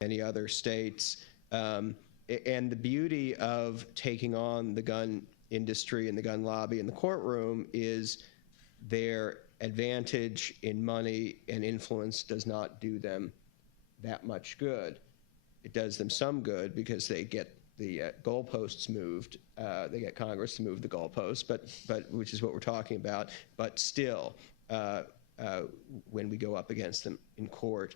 many other states. And the beauty of taking on the gun industry and the gun lobby in the courtroom is their advantage in money and influence does not do them that much good. It does them some good because they get the goalposts moved. They get Congress to move the goalposts, but which is what we're talking about. But still, when we go up against them in court,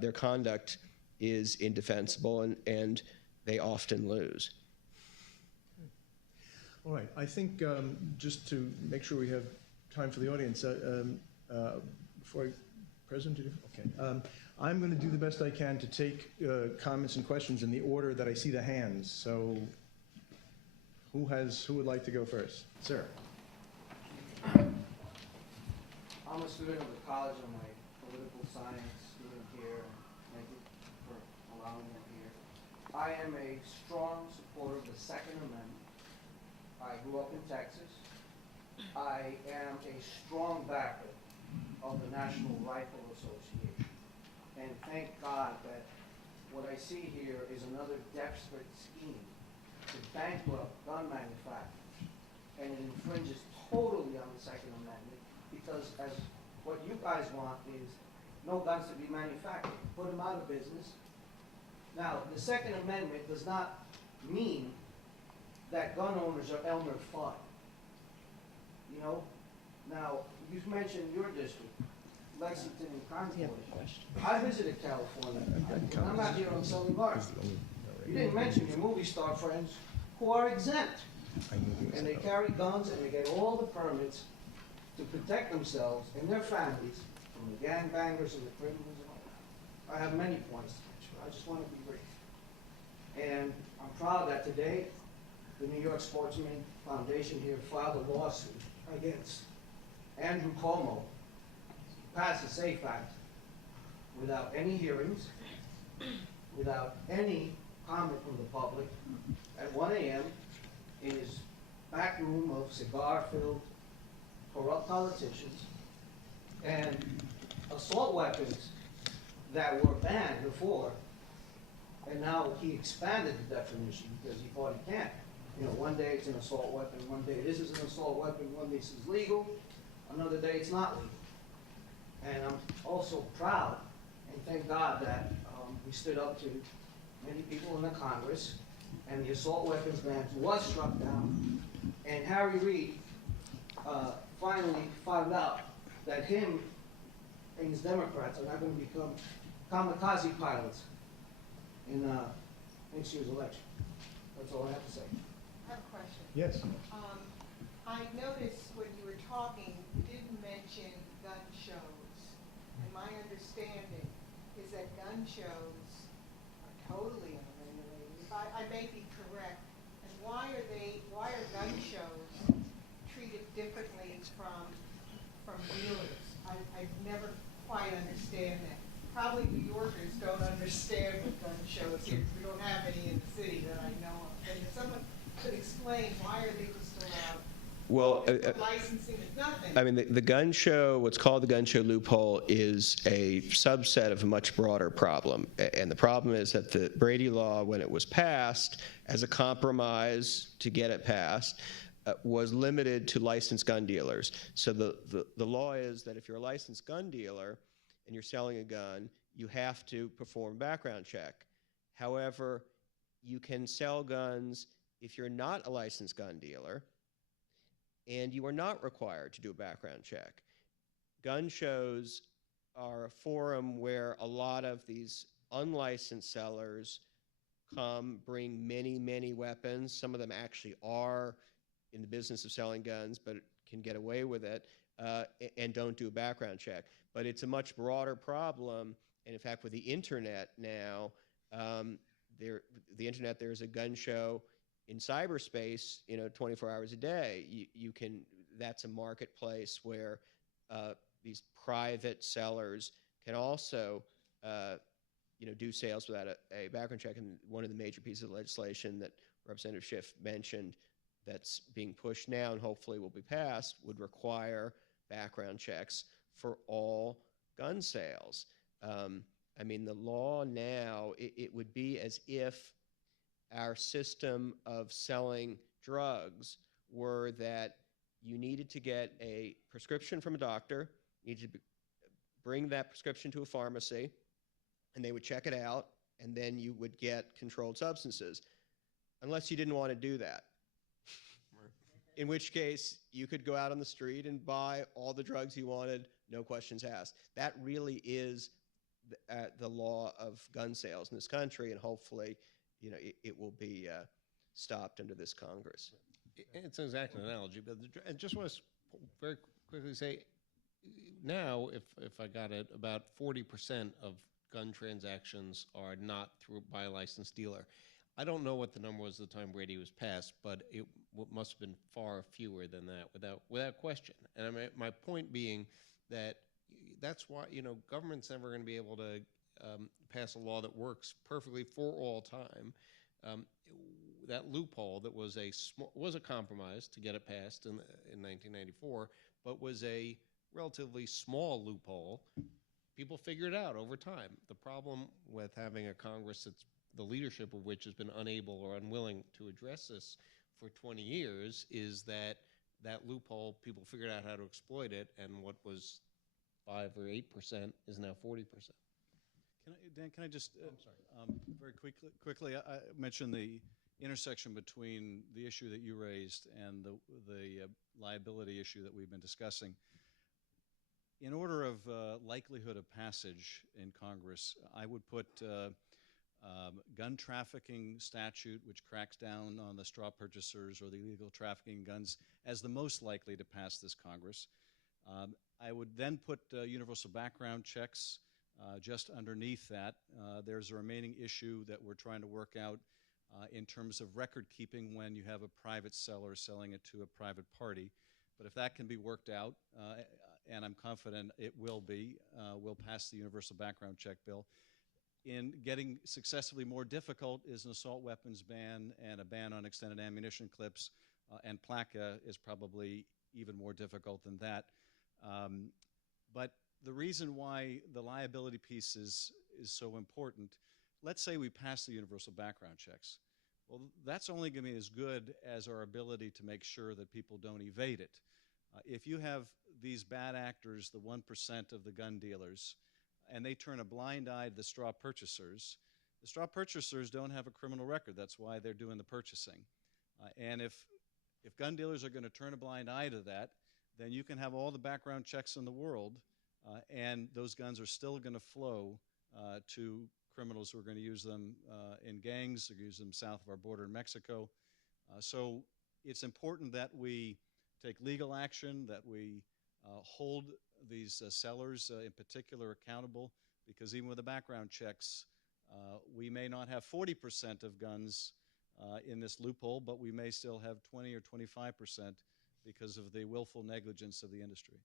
their conduct is indefensible, and they often lose. All right, I think just to make sure we have time for the audience, before I present it, okay. I'm going to do the best I can to take comments and questions in the order that I see the hands. So who would like to go first? Sir. I'm a student of the college. I'm a political science student here. Thank you for allowing me here. I am a strong supporter of the Second Amendment. I grew up in Texas. I am a strong backer of the National Rifle Association. And thank God that what I see here is another desperate scheme to bankrupt gun manufacturers. And it infringes totally on the Second Amendment because as what you guys want is no guns to be manufactured. Put them out of business. Now, the Second Amendment does not mean that gun owners are Elmer Fudd. You know? Now, you've mentioned your district, Lexington and Congresswoman. I visited California. I'm not here on Southern Guard. You didn't mention your movie star friends who are exempt. And they carry guns and they get all the permits to protect themselves and their families from the gangbangers and the criminals and all that. I have many points to mention. I just want to be brief. And I'm proud that today the New York Sportsman Foundation here filed a lawsuit against Andrew Cuomo, passed the SAFE Act without any hearings, without any comment from the public, at 1 a.m. in his back room of cigar-filled, corrupt politicians, and assault weapons that were banned before, and now he expanded the definition because he thought he can't. You know, one day it's an assault weapon, one day this is an assault weapon, one day this is legal, another day it's not legal. And I'm also proud, and thank God that we stood up to many people in the Congress, and the assault weapons ban was struck down, and Harry Reid finally found out that him and his Democrats are not going to become kamikaze pilots in next year's election. That's all I have to say. I have a question. Yes. I noticed when you were talking, you didn't mention gun shows. And my understanding is that gun shows are totally unregulated. I may be correct. And why are gun shows treated differently from dealers? I never quite understand that. Probably New Yorkers don't understand what gun shows here. We don't have any in the city that I know of. And if someone could explain why are they just allowed? Well, licensing is nothing. I mean, the gun show, what's called the gun show loophole, is a subset of a much broader problem. And the problem is that the Brady law, when it was passed, as a compromise to get it passed, was limited to licensed gun dealers. So the law is that if you're a licensed gun dealer and you're selling a gun, you have to perform a background check. However, you can sell guns if you're not a licensed gun dealer, and you are not required to do a background check. Gun shows are a forum where a lot of these unlicensed sellers come, bring many, many weapons. Some of them actually are in the business of selling guns, but can get away with it, and don't do a background check. But it's a much broader problem, and in fact, with the internet now, the internet, there's a gun show in cyberspace, 24 hours a day. You can, that's a marketplace where these private sellers can also, do sales without a background check. And one of the major pieces of legislation that Representative Schiff mentioned that's being pushed now and hopefully will be passed would require background checks for all gun sales. I mean, the law now, it would be as if our system of selling drugs were that you needed to get a prescription from a doctor, you needed to bring that prescription to a pharmacy, and they would check it out, and then you would get controlled substances, unless you didn't want to do that. In which case, you could go out on the street and buy all the drugs you wanted, no questions asked. That really is the law of gun sales in this country, and hopefully, you know, it will be stopped under this Congress. It's an exact analogy, but I just want to very quickly say, now, if I got it, about 40% of gun transactions are not by a licensed dealer. I don't know what the number was at the time Brady was passed, but it must have been far fewer than that, without question. And my point being that that's why, you know, government's never going to be able to pass a law that works perfectly for all time. That loophole that was a compromise to get it passed in 1994, but was a relatively small loophole. People figured it out over time. The problem with having a Congress that's the leadership of which has been unable or unwilling to address this for 20 years is that loophole, people figured out how to exploit it, and what was 5 or 8% is now 40%. Dan, can I just, I'm sorry, very quickly, I mentioned the intersection between the issue that you raised and the liability issue that we've been discussing. In order of likelihood of passage in Congress, I would put gun trafficking statute, which cracks down on the straw purchasers or the illegal trafficking guns, as the most likely to pass this Congress. I would then put universal background checks just underneath that. There's a remaining issue that we're trying to work out in terms of record keeping when you have a private seller selling it to a private party. But if that can be worked out, and I'm confident it will be, we'll pass the universal background check bill. In getting successively more difficult is an assault weapons ban and a ban on extended ammunition clips, and PLCAA is probably even more difficult than that. But the reason why the liability piece is so important, let's say we pass the universal background checks. Well, that's only going to be as good as our ability to make sure that people don't evade it. If you have these bad actors, the 1% of the gun dealers, and they turn a blind eye to the straw purchasers don't have a criminal record. That's why they're doing the purchasing. And if gun dealers are going to turn a blind eye to that, then you can have all the background checks in the world, and those guns are still going to flow to criminals who are going to use them in gangs, or use them south of our border in Mexico. So it's important that we take legal action, that we hold these sellers in particular accountable, because even with the background checks, we may not have 40% of guns in this loophole, but we may still have 20 or 25% because of the willful negligence of the industry.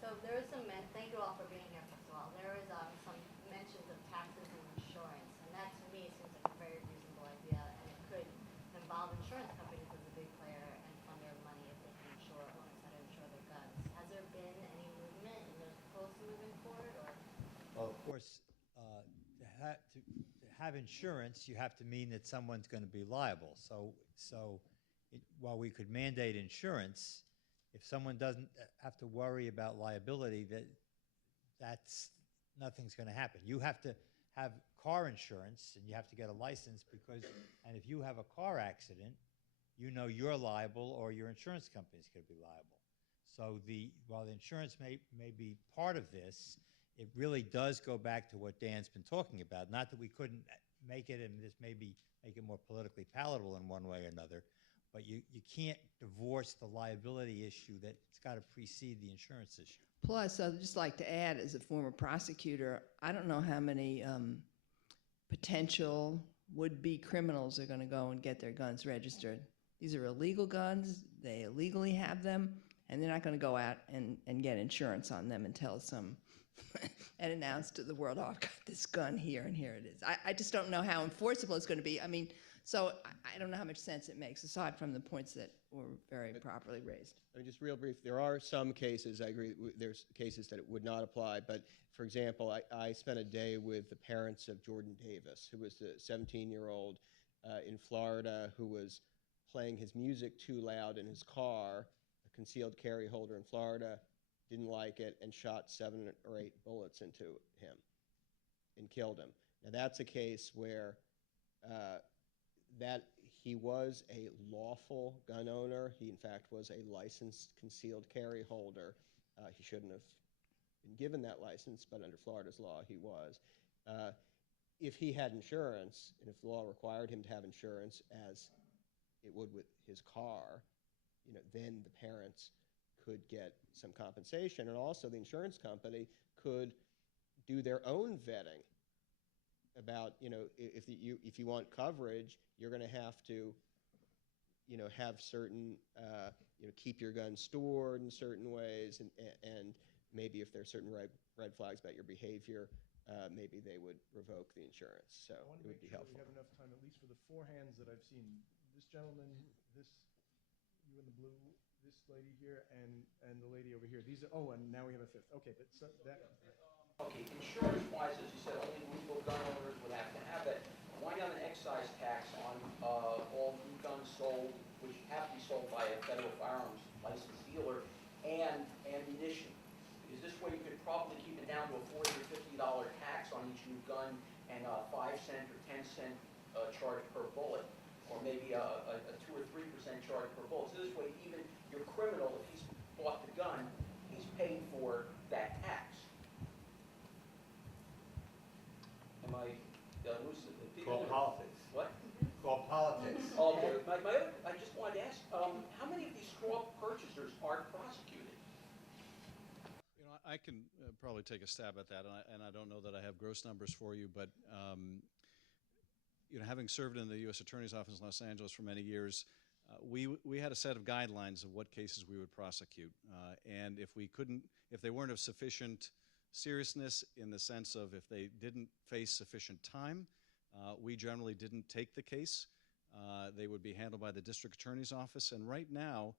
So there is some, thank you all for being here first of all. There is some mentions of taxes and insurance, and that to me seems like a very reasonable idea, and it could involve insurance companies as a big player and fund their money if they can insure owners how to insure their guns. Has there been any movement in those proposals moving forward, or? Well, of course, to have insurance, you have to mean that someone's going to be liable. While we could mandate insurance, if someone doesn't have to worry about liability, that's nothing's going to happen. You have to have car insurance, and you have to get a license and if you have a car accident, you know you're liable or your insurance company is going to be liable. So while the insurance may be part of this, it really does go back to what Dan's been talking about. Not that we couldn't make it, and this maybe make it more politically palatable in one way or another, but you can't divorce the liability issue. That's got to precede the insurance issue. Plus, I'd just like to add, as a former prosecutor, I don't know how many potential would-be criminals are going to go and get their guns registered. These are illegal guns. They illegally have them, and they're not going to go out and get insurance on them until some and announce to the world, oh, I've got this gun here and here it is. I just don't know how enforceable it's going to be. I mean, so I don't know how much sense it makes, aside from the points that were very properly raised. I mean, just real brief, there are some cases, I agree, there's cases that it would not apply, but for example, I spent a day with the parents of Jordan Davis, who was the 17-year-old in Florida who was playing his music too loud in his car, a concealed carry holder in Florida, didn't like it, and shot 7 or 8 bullets into him and killed him. Now that's a case where that he was a lawful gun owner. He, in fact, was a licensed concealed carry holder. He shouldn't have been given that license, but under Florida's law, he was. If he had insurance, and if the law required him to have insurance, as it would with his car, then the parents could get some compensation, and also the insurance company could do their own vetting about, if you want coverage, you're going to have to, have certain, keep your gun stored in certain ways, and maybe if there are certain red flags about your behavior, maybe they would revoke the insurance. So I want it to would make be sure helpful. we have enough time, at least for the 4 hands that I've seen. This gentleman, you in the blue, this lady here, and the lady over here. These are, oh, and now we have a 5th. Okay, but so that. Okay, insurance-wise, as you said, only legal gun owners would have to have it. Why not an excise tax on all new guns sold, which have to be sold by a federal firearms licensed dealer, and ammunition? Because this way you could probably keep it down to a $40 or $50 tax on each new gun and a 5-cent or 10-cent charge per bullet, or maybe a 2 or 3% charge per bullet. So this way, even your criminal, if he's bought the gun, he's paid for that tax. Am I lucid? Called politics. What? Called politics. Okay. I just wanted to ask, how many of these straw purchasers are prosecuted? I can probably take a stab at that, and I don't know that I have gross numbers for you, but having served in the U.S. Attorney's Office in Los Angeles for many years, we had a set of guidelines of what cases we would prosecute, and if they weren't of sufficient seriousness in the sense of if they didn't face sufficient time, we generally didn't take the case. They would be handled by the district attorney's office, and right now,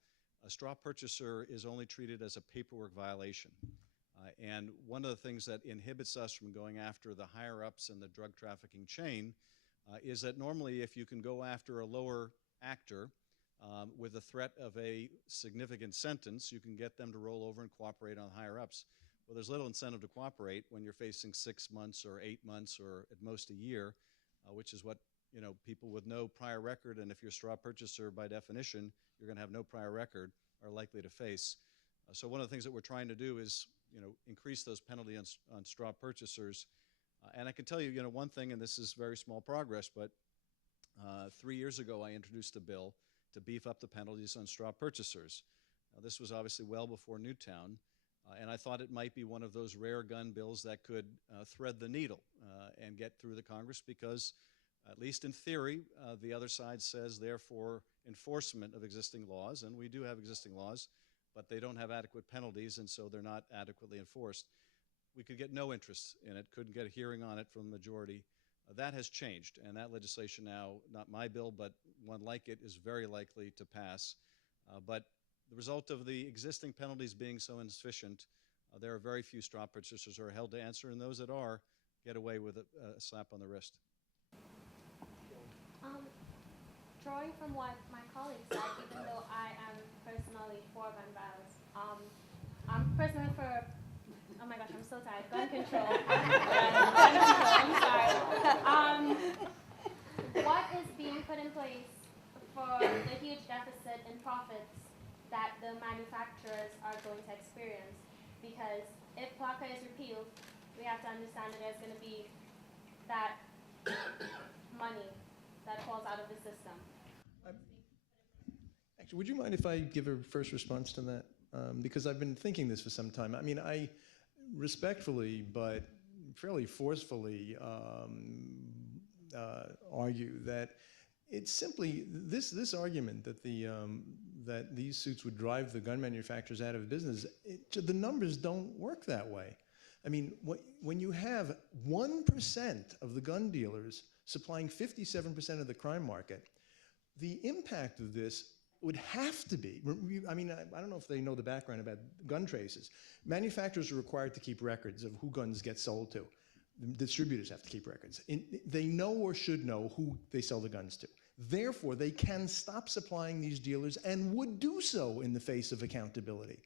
a straw purchaser is only treated as a paperwork violation. And one of the things that inhibits us from going after the higher-ups in the drug trafficking chain is that normally if you can go after a lower actor with the threat of a significant sentence, you can get them to roll over and cooperate on higher-ups. Well, there's little incentive to cooperate when you're facing 6 months or 8 months or at most a year, which is what people with no prior record, and if you're a straw purchaser, by definition, you're going to have no prior record, are likely to face. So one of the things that we're trying to do is increase those penalties on straw purchasers. And I can tell you, one thing, and this is very small progress, but 3 years ago I introduced a bill to beef up the penalties on straw purchasers. Now, this was obviously well before Newtown, and I thought it might be one of those rare gun bills that could thread the needle and get through the Congress because, at least in theory, the other side says, therefore, enforcement of existing laws, and we do have existing laws, but they don't have adequate penalties, and so they're not adequately enforced. We could get no interest in it, couldn't get a hearing on it from the majority. That has changed, and that legislation now, not my bill, but one like it, is very likely to pass. But the result of the existing penalties being so insufficient, there are very few straw purchasers who are held to answer, and those that are get away with a slap on the wrist. Drawing from what my colleagues said, even though I am personally for gun violence, I'm personally for, oh my gosh, I'm so tired, gun control. I'm sorry. What is being put in place for the huge deficit in profits that the manufacturers are going to experience? Because if PLCAA is repealed, we have to understand that there's going to be that money that falls out of the system. Actually, would you mind if I give a first response to that? Because I've been thinking this for some time. I mean, I respectfully but fairly forcefully argue that it's simply this argument that that these suits would drive the gun manufacturers out of business. The numbers don't work that way. I mean, when you have 1% of the gun dealers supplying 57% of the crime market, the impact of this would have to be, I mean, I don't know if they know the background about gun traces. Manufacturers are required to keep records of who guns get sold to. Distributors have to keep records. They know or should know who they sell the guns to. Therefore, they can stop supplying these dealers and would do so in the face of accountability.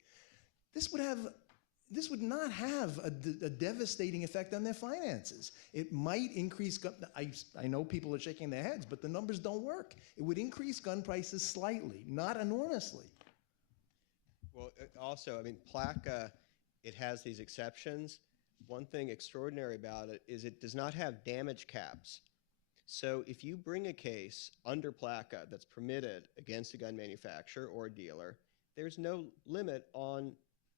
This would not have a devastating effect on their finances. It might increase I know people are shaking their heads, but the numbers don't work. It would increase gun prices slightly, not enormously. Well, also, I mean, PLCAA, it has these exceptions. One thing extraordinary about it is it does not have damage caps. So if you bring a case under PLCAA that's permitted against a gun manufacturer or a dealer, there's no limit on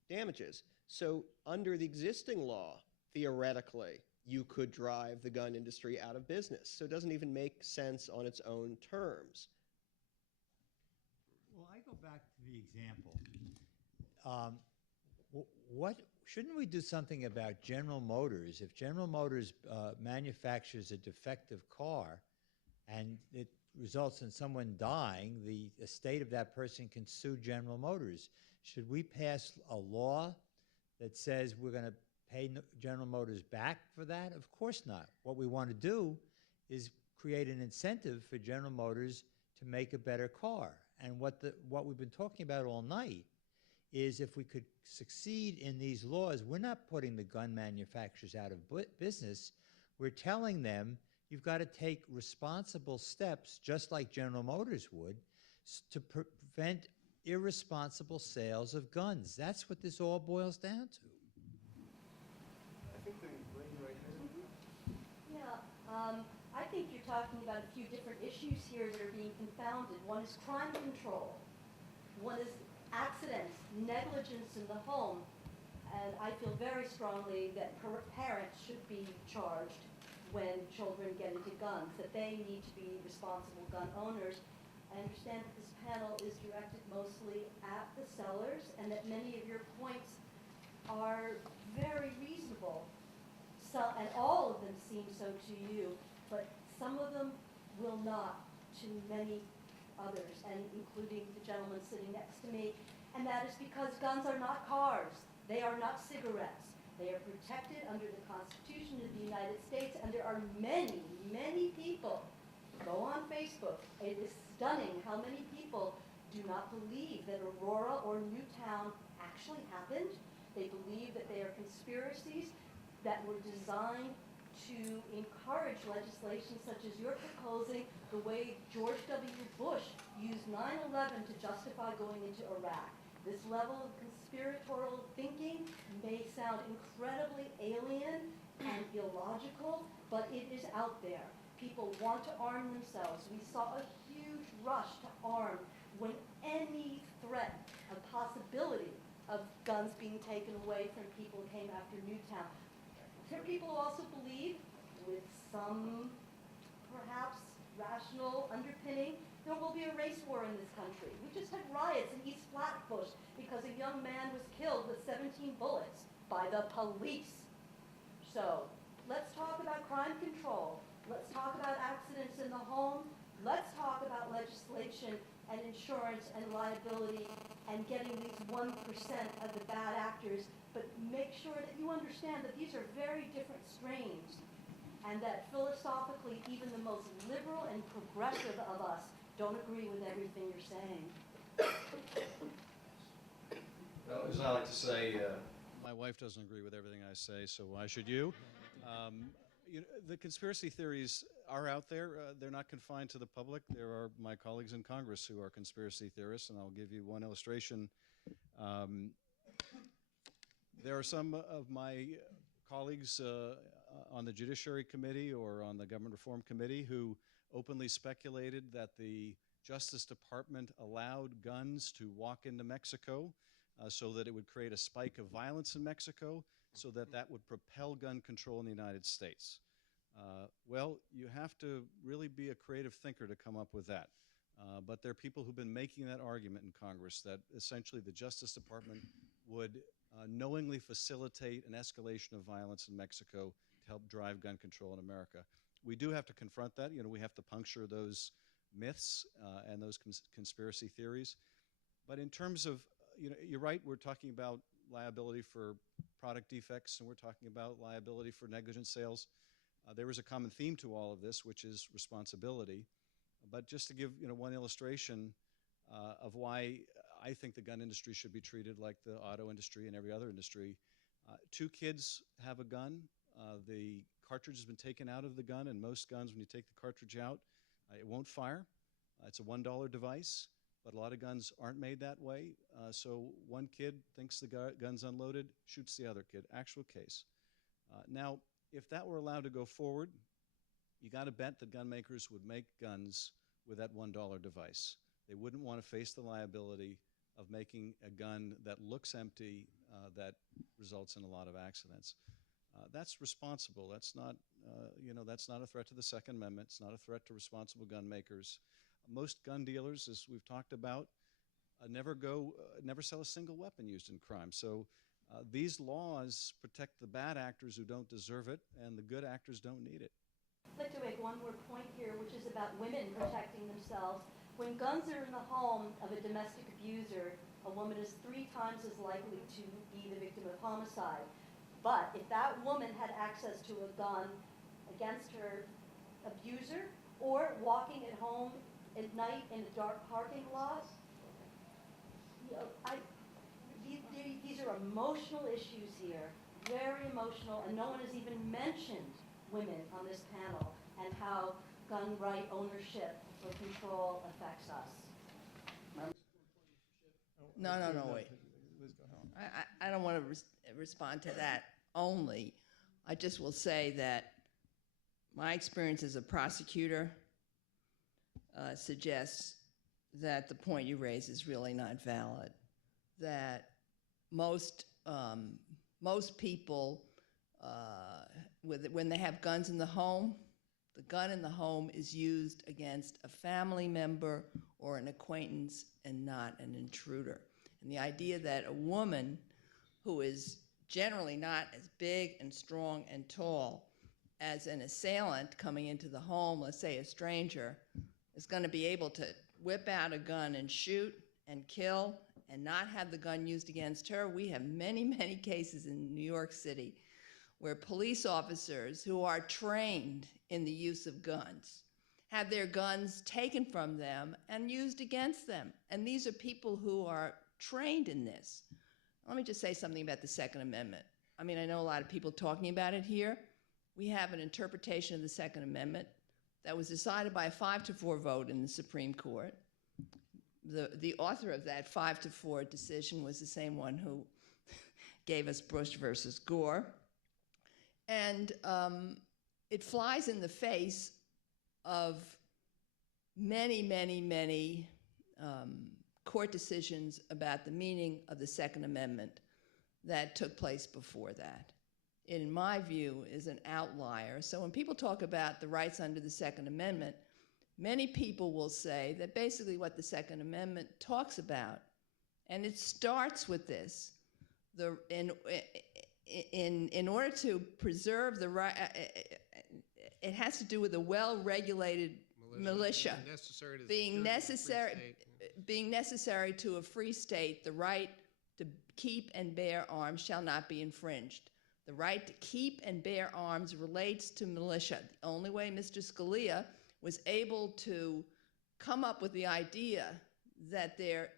damages. So under the existing law, theoretically, you could drive the gun industry out of business. So it doesn't even make sense on its own terms. Well, I go back to the example. What shouldn't we do something about General Motors? If General Motors manufactures a defective car and it results in someone dying, the estate of that person can sue General Motors. Should we pass a law that says we're going to pay General Motors back for that? Of course not. What we want to do is create an incentive for General Motors to make a better car. And what we've been talking about all night is if we could succeed in these laws, we're not putting the gun manufacturers out of business. We're telling them you've got to take responsible steps, just like General Motors would, to prevent irresponsible sales of guns. That's what this all boils down to. I think the lady right here. Yeah, I think you're talking about a few different issues here that are being confounded. One is crime control. One is accidents, negligence in the home. And I feel very strongly that parents should be charged when children get into guns, that they need to be responsible gun owners. I understand that this panel is directed mostly at the sellers and that many of your points are very reasonable. And all of them seem so to you, but some of them will not to many others, and including the gentleman sitting next to me. And that is because guns are not cars. They are not cigarettes. They are protected under the Constitution of the United States, and there are many, many people. Go on Facebook. It is stunning how many people do not believe that Aurora or Newtown actually happened. They believe that they are conspiracies that were designed to encourage legislation such as you're proposing, the way George W. Bush used 9/11 to justify going into Iraq. This level of conspiratorial thinking may sound incredibly alien and illogical, but it is out there. People want to arm themselves. We saw a huge rush to arm when any threat, a possibility of guns being taken away from people came after Newtown. There are people who also believe, with some perhaps rational underpinning, there will be a race war in this country. We just had riots in East Flatbush because a young man was killed with 17 bullets by the police. So let's talk about crime control. Let's talk about accidents in the home. Let's talk about legislation and insurance and liability and getting these 1% of the bad actors. But make sure that you understand that these are very different strains and that philosophically even the most liberal and progressive of us don't agree with everything you're saying. Well, as I like to say, my wife doesn't agree with everything I say, so why should you? The conspiracy theories are out there. They're not confined to the public. There are my colleagues in Congress who are conspiracy theorists, and I'll give you one illustration. There are some of my colleagues on the Judiciary Committee or on the Government Reform Committee who openly speculated that the Justice Department allowed guns to walk into Mexico so that it would create a spike of violence in Mexico, so that that would propel gun control in the United States. Well, you have to really be a creative thinker to come up with that. But there are people who've been making that argument in Congress that essentially the Justice Department would knowingly facilitate an escalation of violence in Mexico to help drive gun control in America. We do have to confront that. We have to puncture those myths and those conspiracy theories. But in terms of, you're right, we're talking about liability for product defects, and we're talking about liability for negligent sales. There is a common theme to all of this, which is responsibility. But just to give one illustration of why I think the gun industry should be treated like the auto industry and every other industry. 2 kids have a gun. The cartridge has been taken out of the gun, and most guns, when you take the cartridge out, it won't fire. It's a $1 device, but a lot of guns aren't made that way. So one kid thinks the gun's unloaded, shoots the other kid. Actual case. Now, if that were allowed to go forward, you got to bet that gun makers would make guns with that $1 device. They wouldn't want to face the liability of making a gun that looks empty, that results in a lot of accidents. That's responsible. That's not, that's not a threat to the Second Amendment. It's not a threat to responsible gun makers. Most gun dealers, as we've talked about, never sell a single weapon used in crime. So these laws protect the bad actors who don't deserve it, and the good actors don't need it. I'd like to make one more point here, which is about women protecting themselves. When guns are in the home of a domestic abuser, a woman is 3 times as likely to be the victim of homicide. But if that woman had access to a gun against her abuser, or walking at home at night in a dark parking lot, these are emotional issues here, very emotional, and no one has even mentioned women on this panel and how gun right ownership or control affects us. No, wait. I don't want to respond to that only. I just will say that my experience as a prosecutor suggests that the point you raise is really not valid. That most people, when they have guns in the home, the gun in the home is used against a family member or an acquaintance and not an intruder. And the idea that a woman who is generally not as big and strong and tall as an assailant coming into the home, let's say a stranger, is going to be able to whip out a gun and shoot and kill and not have the gun used against her. We have many, many cases in New York City where police officers who are trained in the use of guns have their guns taken from them and used against them. And these are people who are trained in this. Let me just say something about the Second Amendment. I mean, I know a lot of people talking about it here. We have an interpretation of the Second Amendment that was decided by a 5-4 vote in the Supreme Court. The author of that 5-4 decision was the same one who gave us Bush versus Gore. And it flies in the face of many, many, many court decisions about the meaning of the Second Amendment that took place before that. It, in my view, is an outlier. So when people talk about the rights under the Second Amendment, many people will say that basically what the Second Amendment talks about, and it starts with this, in order to preserve the right, it has to do with a well-regulated militia being necessary to a free state. The right to keep and bear arms shall not be infringed. The right to keep and bear arms relates to militia. The only way Mr. Scalia was able to come up with the idea that the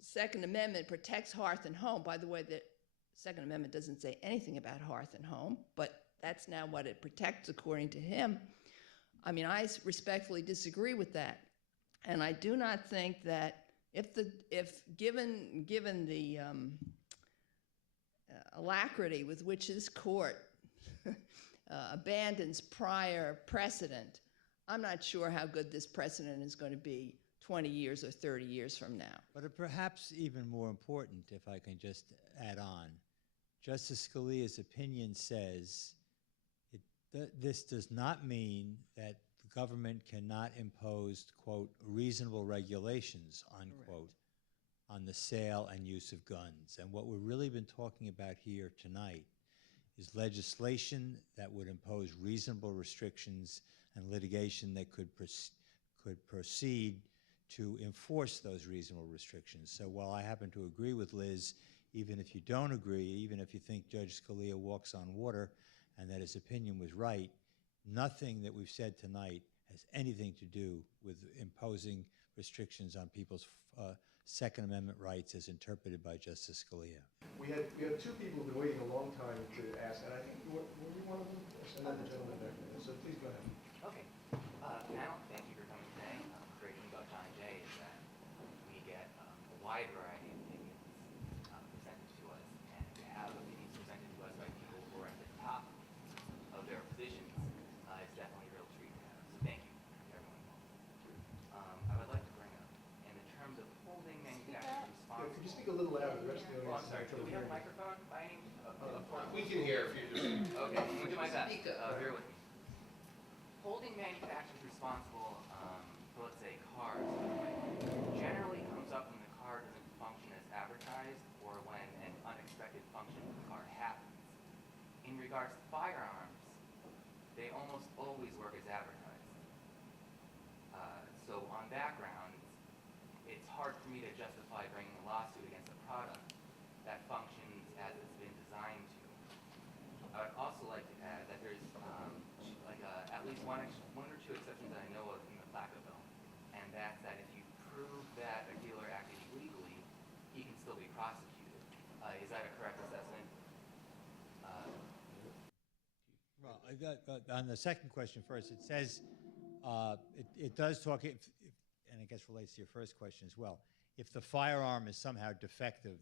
Second Amendment protects hearth and home. By the way, the Second Amendment doesn't say anything about hearth and home, but that's now what it protects according to him. I mean, I respectfully disagree with that. And I do not think that given the alacrity with which this court abandons prior precedent, I'm not sure how good this precedent is going to be 20 years or 30 years from now. But perhaps even more important, if I can just add on, Justice Scalia's opinion says this does not mean that the government cannot impose, quote, reasonable regulations, unquote, on the sale and use of guns. And what we've really been talking about here tonight is legislation that would impose reasonable restrictions and litigation that could proceed to enforce those reasonable restrictions. So while I happen to agree with Liz, even if you don't agree, even if you think Judge Scalia walks on water and that his opinion was right, nothing that we've said tonight has anything to do with imposing restrictions on people's Second Amendment rights as interpreted by Justice Scalia. We have two people who've been waiting a long time to ask, and I think, were you one of them? And then the gentleman back there. So please go ahead. Okay. Panel, thank you for coming today. The great thing about John Jay is that we get a wide variety of opinions presented to us, and to have opinions presented to us by people who are at the top of their positions is definitely a real treat to have. So thank you to everyone involved. I would like to bring up, in the terms of holding manufacturers responsible. Could you speak a little louder? The rest of the Oh, audience. I'm sorry. Do we have a microphone by any? We can hear if you just. Okay, I'm gonna do my best. Bear with me. Holding manufacturers responsible for, let's say, cars, generally comes up when the car doesn't function as advertised or when an unexpected function of the car happens. In regards to firearms, they almost always work as advertised. So on that ground, it's hard for me to justify bringing a lawsuit against a product that functions as it's been designed to. I would also like to add that there's at least one or two exceptions that I know of in the PLCAA bill, and that's that if you prove that a dealer acted illegally, he can still be prosecuted. Is that a correct assessment? Well, on the second question first, it says, it does talk, and I guess relates to your first question as well. If the firearm is somehow defective,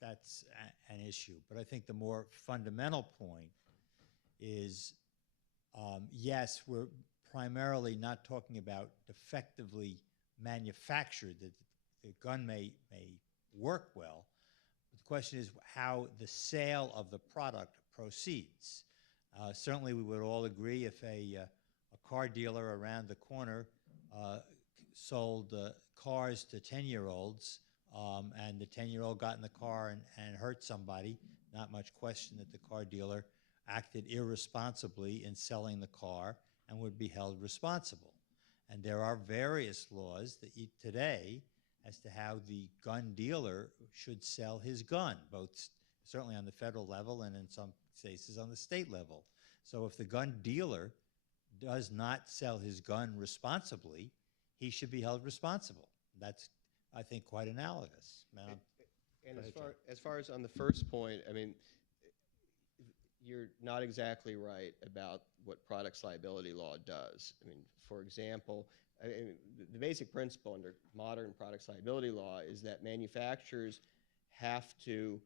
that's an issue. But I think the more fundamental point is, yes, we're primarily not talking about defectively manufactured, that the gun may work well. But the question is how the sale of the product proceeds. Certainly, we would all agree if a car dealer around the corner sold cars to 10-year-olds, and the 10-year-old got in the car and hurt somebody, not much question that the car dealer acted irresponsibly in selling the car and would be held responsible. And there are various laws that today as to how the gun dealer should sell his gun, both certainly on the federal level and in some cases on the state level. So if the gun dealer does not sell his gun responsibly, he should be held responsible. That's, I think, quite analogous. And as far as on the first point, I mean, you're not exactly right about what products liability law does. I mean, for example, the basic principle under modern products liability law is that manufacturers have to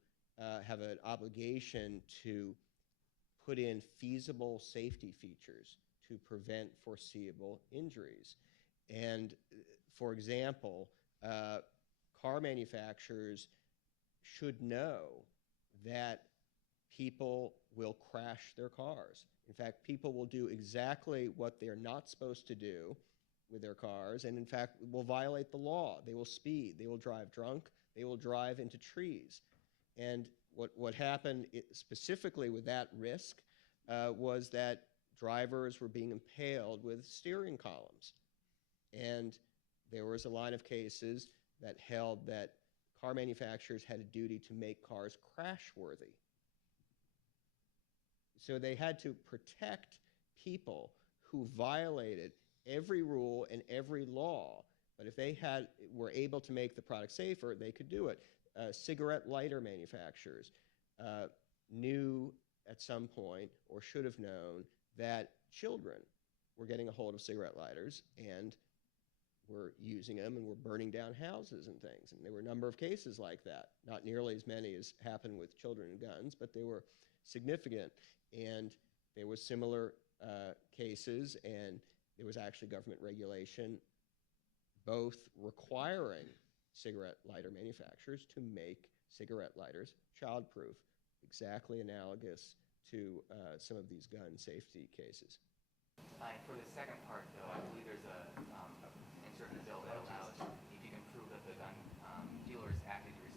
have an obligation to put in feasible safety features to prevent foreseeable injuries. And for example, car manufacturers should know that people will crash their cars. In fact, people will do exactly what they're not supposed to do with their cars, and in fact will violate the law. They will speed, they will drive drunk, they will drive into trees. And what happened specifically with that risk was that drivers were being impaled with steering columns. And there was a line of cases that held that car manufacturers had a duty to make cars crash-worthy. So they had to protect people who violated every rule and every law. But if they were able to make the product safer, they could do it. Cigarette lighter manufacturers knew at some point, or should have known, that children were getting a hold of cigarette lighters and were using them and were burning down houses and things. And there were a number of cases like that. Not nearly as many as happened with children and guns, but they were significant. And there was similar cases, and there was actually government regulation both requiring cigarette lighter manufacturers to make cigarette lighters childproof, exactly analogous to some of these gun safety cases. For the second part, though, I believe there's a insert in the bill that allows, if you can prove that the gun dealer is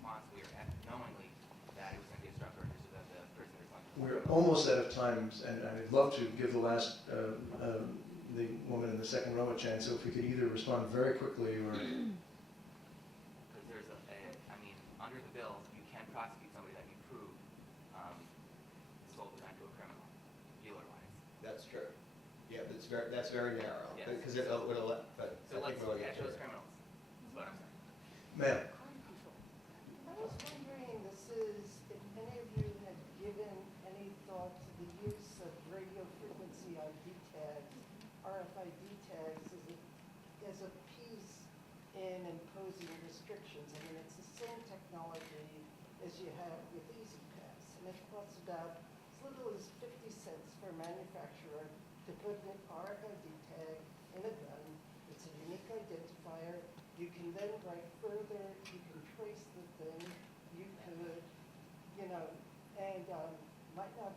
responsibly or knowingly that it was going to be a struck purchase or that the person was going to. We're almost out of time, and I'd love to give the last, the woman in the second row a chance, so if we could either respond very quickly or... Because there's I mean, under the bill, you can prosecute somebody that you prove sold the gun to a criminal, dealer-wise. That's true. Yeah, that's very narrow. Yes. Because it would allow, but So I let's think we're catch looking those at criminals, is what I'm saying. Ma'am? I was wondering, if any of you had given any thought to the use of radio frequency ID tags, RFID tags, as a piece in imposing restrictions. I mean, it's the same technology as you have with EasyPass, and it costs about as little as 50 cents for a manufacturer to put an RFID tag in a gun. It's a unique identifier. You can then write further, you can trace the thing, you could, and might not,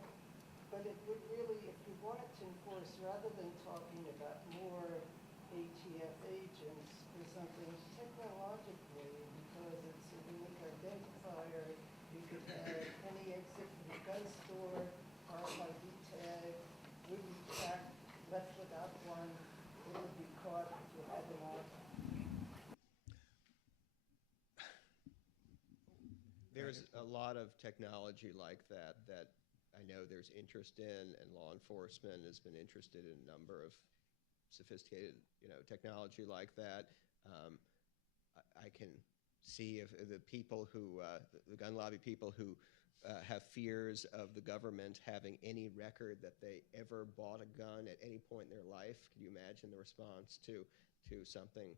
but it would really, if you wanted to enforce, rather than talking about more ATF agents or something, technologically, because it's a unique identifier, you could have any exit from the gun store, RFID tag, wouldn't track left without one, it would be caught if you had enough. There's a lot of technology like that I know there's interest in, and law enforcement has been interested in a number of sophisticated, technology like that. I can see if the people who, the gun lobby people who have fears of the government having any record that they ever bought a gun at any point in their life. Can you imagine the response to something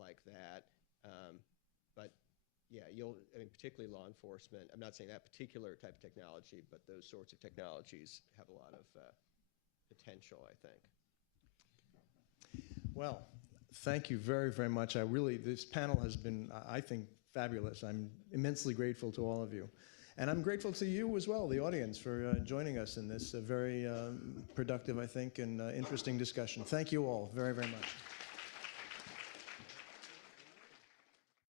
like that? But yeah, particularly law enforcement. I'm not saying that particular type of technology, but those sorts of technologies have a lot of potential, I think. Well, thank you very, very much. This panel has been, I think, fabulous. I'm immensely grateful to all of you. And I'm grateful to you as well, the audience, for joining us in this very productive, I think, and interesting discussion. Thank you all very, very much.